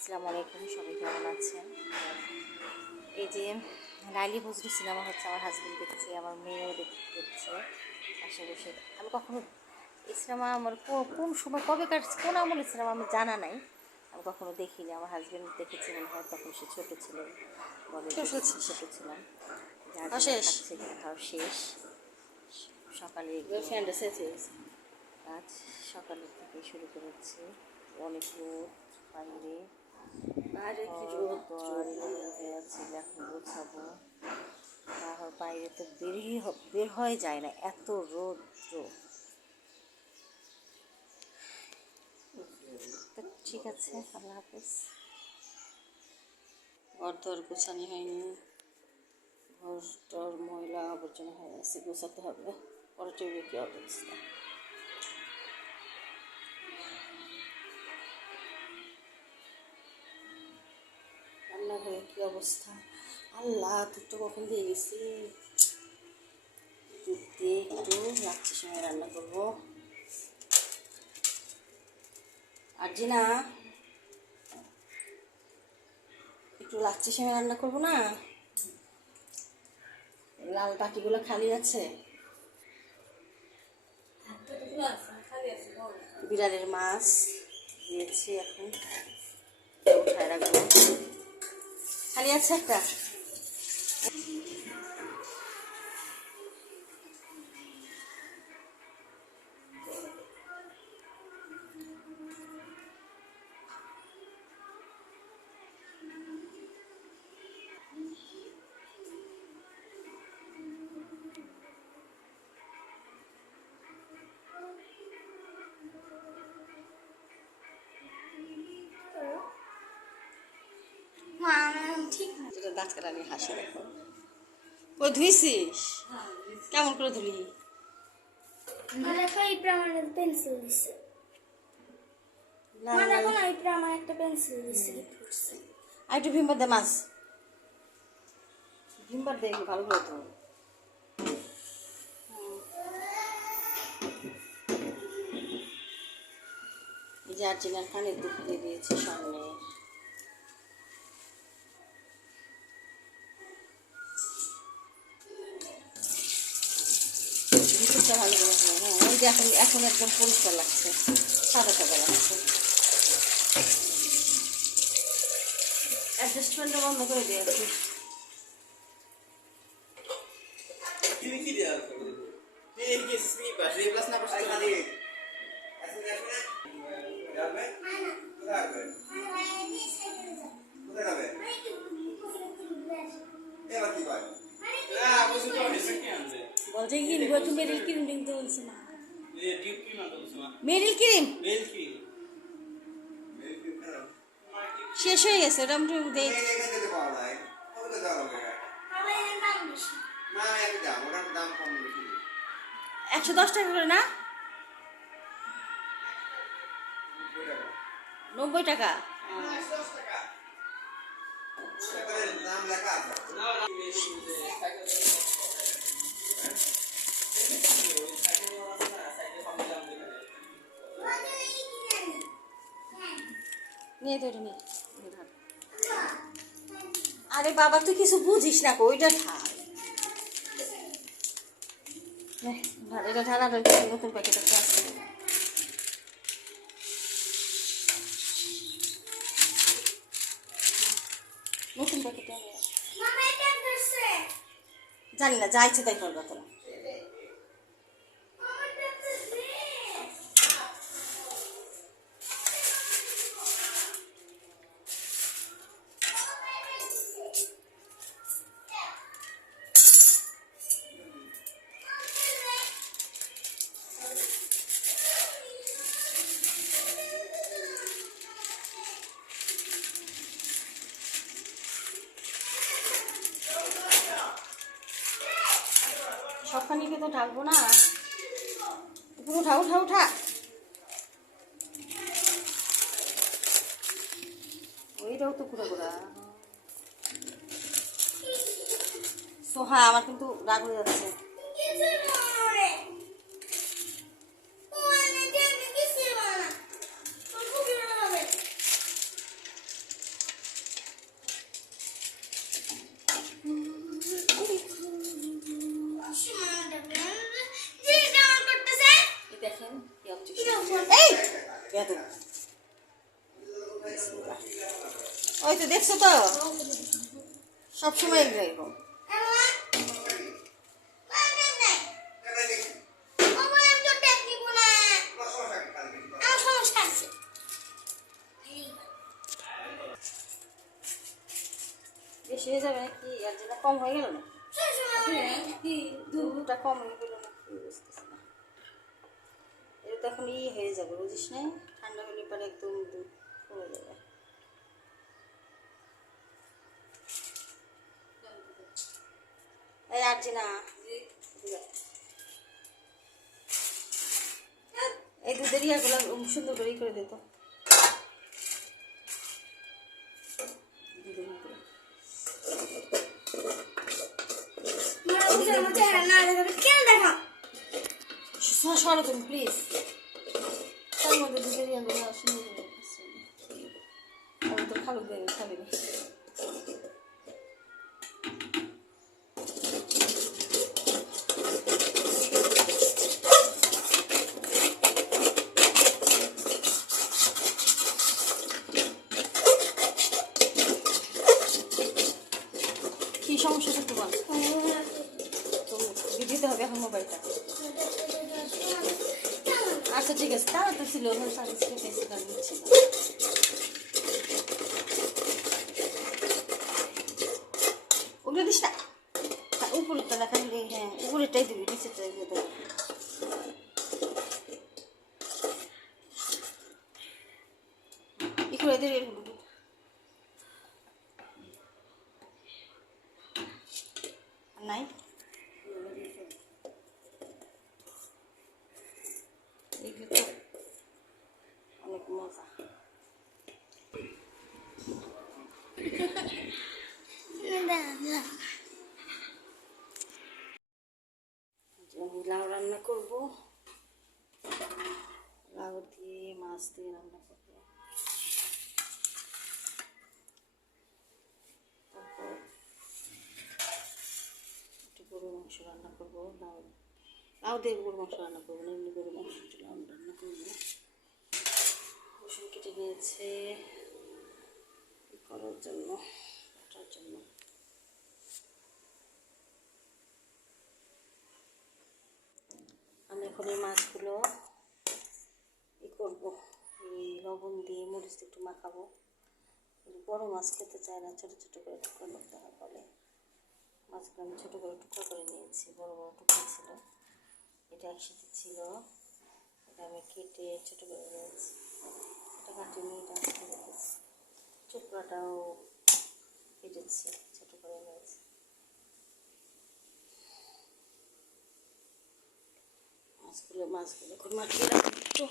আসসালামু আলাইকুম, সবাই কেমন আছেন? এই যে লাইলি বজরু সিনেমা হচ্ছে, আমার হাজব্যান্ড দেখছে, আমার মেয়েও দেখছে পাশে বসে। আমি কখনো এই সিনেমা আমার কোন সময় কবেকার কোন আমলের সিনেমা আমি জানা নাই, আমি কখনো দেখিনি। আমার হাজব্যান্ড দেখেছি মনে হয়, তখন সে ছোটো ছিল, বলে ছোটো ছিলাম। খাচ্ছে, খাওয়া শেষ। সকালে কাজ সকালের থেকে শুরু করেছি। অনেক রোদ বাইরে, বাইরে কি রোদ হয়ে আছে, এখন গোছাবো। তারপর বাইরে তো বের হয়ে যায় না, এত রৌদ্র। তো ঠিক আছে, আল্লাহ হাফেজ। ঘর দর গোছানি হয়নি, ঘর টর ময়লা আবর্জনা হয়ে আছে, গোছাতে হবে। পরে টেবিলে কি অবস্থা, রান্নাঘরে কি অবস্থা। আল্লাহ, দুধটা কখন দিয়ে গেছি। দুধ দিয়ে একটু রাত্রির সময় রান্না করবো। আর জি না, একটু রাত্রির সময় রান্না করবো না। লাল বাটিগুলো খালি আছে, বিড়ালের মাছ দিয়েছি, এখন উঠায় রাখবো। খালি আছে একটা। দাঁত কাটা নিয়ে হাসি দেখো। ওই ধুইছিস? কেমন করে ধুলি? পেন্সিল দিছে আমার একটা পেন্সিল দিছে। আর একটু ভিমবার দে, মাছ ভিমবার দে ভালো করে তো। এই যে আর্জেন্টার কানের দুধ দিয়ে দিয়েছি সামনে। ভিতরটা ভালো করে হ্যাঁ, ওই যে এখন একদম পরিষ্কার লাগছে, সাদা সাদা লাগছে। অ্যাডজাস্টমেন্টটা বন্ধ করে দিয়েছি। বলছে কিনবো, একটু মেরিল ক্রিম কিনতে বলছে না। মেরিল ক্রিম শেষ হয়ে গেছে, ওটা আমি দেখ। 110 টাকা করে না, 90 টাকা। নিয়ে তো এটা নিয়ে। আরে বাবা, তুই কিছু বুঝিস না, ওইটা ঢাল। এটা ঢালা নতুন প্যাকেট একটা আছে। নতুন প্যাকেটে জানি না, যা ইচ্ছে তাই করবো তোরা। সবখানিকে তো ঢাকবো না, উঠা উঠা উঠা। ওইটাও তো ঘুরা ঘুরা। সোহা, আমার কিন্তু রাগ হয়ে যাচ্ছে। বেদ ওই তো দেখছো তো সবসময় এগুলো এরকম বেশি হয়ে যাবে নাকি আর যেটা কম হয়ে গেল না দুধটা কম হয়ে গেল না কি বুঝতেছি না এটা তো এখন হয়ে যাবে বুঝিস না ঠান্ডা হলে পরে একদম দুধ কমে যাবে এই আর না এই দুধের ইয়াগুলো সুন্দর করে করে দিত সরো তুমি প্লিজ তার মধ্যে দুধের ইয়াগুলো সুন্দর করে আমি তো খাবো দেবে খাবি না কি সমস্যাটা তোমার তো দিতে হবে এখন মোবাইলটা আচ্ছা ঠিক আছে তারা তো ছিল সার্ভিস পেয়েছি তার নিচ্ছি ওগুলো দিস না উপরেরটা দেখা হ্যাঁ উপরেরটাই দিবি নিচেরটাই দিয়ে দেবো ই করে দিবি নাই এগুলো তো অনেক মজা আমি লাউ রান্না করবো লাউ দিয়ে মাছ দিয়ে রান্না করবো তারপর একটু গরুর মাংস রান্না করবো লাউ দিয়ে গরুর মাংস রান্না করবো না এমনি গরুর মাংস লাউ রান্না করবো রসুন কেটে নিয়েছে করার জন্য কাটার জন্য আমি এখন এই মাছগুলো করবো এই লবণ দিয়ে মরিচ একটু মাখাবো বড় মাছ খেতে চায় না ছোটো ছোটো করে টুকরো করতে হয় বলে মাছগুলো আমি ছোটো করে টুকরো করে নিয়েছি বড় বড় টুকরো ছিল এটা একসাথে ছিল এটা আমি কেটে ছোটো করে নিয়েছি এটা কাটিয়ে এটা রেখেছি চোখড়াটাও কেটেছি ছোটো করে নিয়েছি মাছগুলো এখন মাখিয়ে রাখবো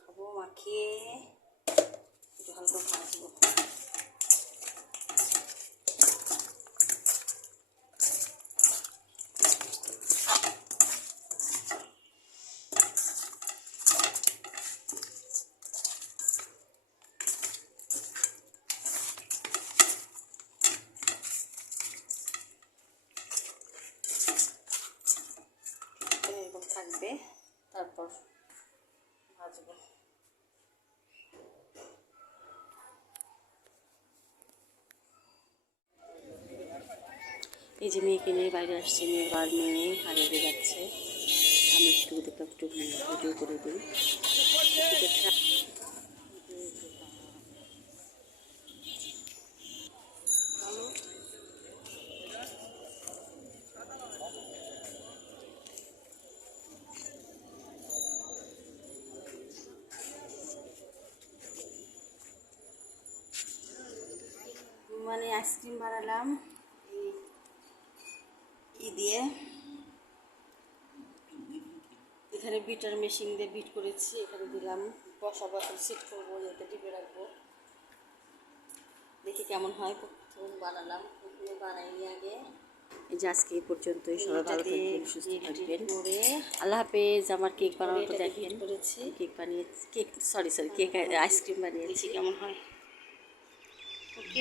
খাবো মাখিয়ে একটু হালকা ভাজবো এরকম থাকবে তারপর ভাজবো এই যে মেয়েকে নিয়ে বাইরে আসছে মেয়ে আর মেয়ে হারিয়ে যাচ্ছে আমি একটু দেখলাম একটু ভিডিও করে দিই মানে আইসক্রিম বানালাম দিয়ে এখানে বিটার মেশিন দিয়ে বিট করেছি এখানে দিলাম বসাবো এখন সেট করবো যাতে ডিপে রাখবো দেখি কেমন হয় প্রথম বানালাম প্রথমে বানাইনি আগে এই যে আজকে এই পর্যন্তই, সবাই ভালো থাকবেন, সুস্থ থাকবেন। করে আল্লাহ হাফেজ। আমার কেক বানানোটা এটাকে দেখেন, হিট করেছি। কেক বানিয়ে, কেক সরি কেক আইসক্রিম বানিয়েছি। কেমন হয়? ওকে।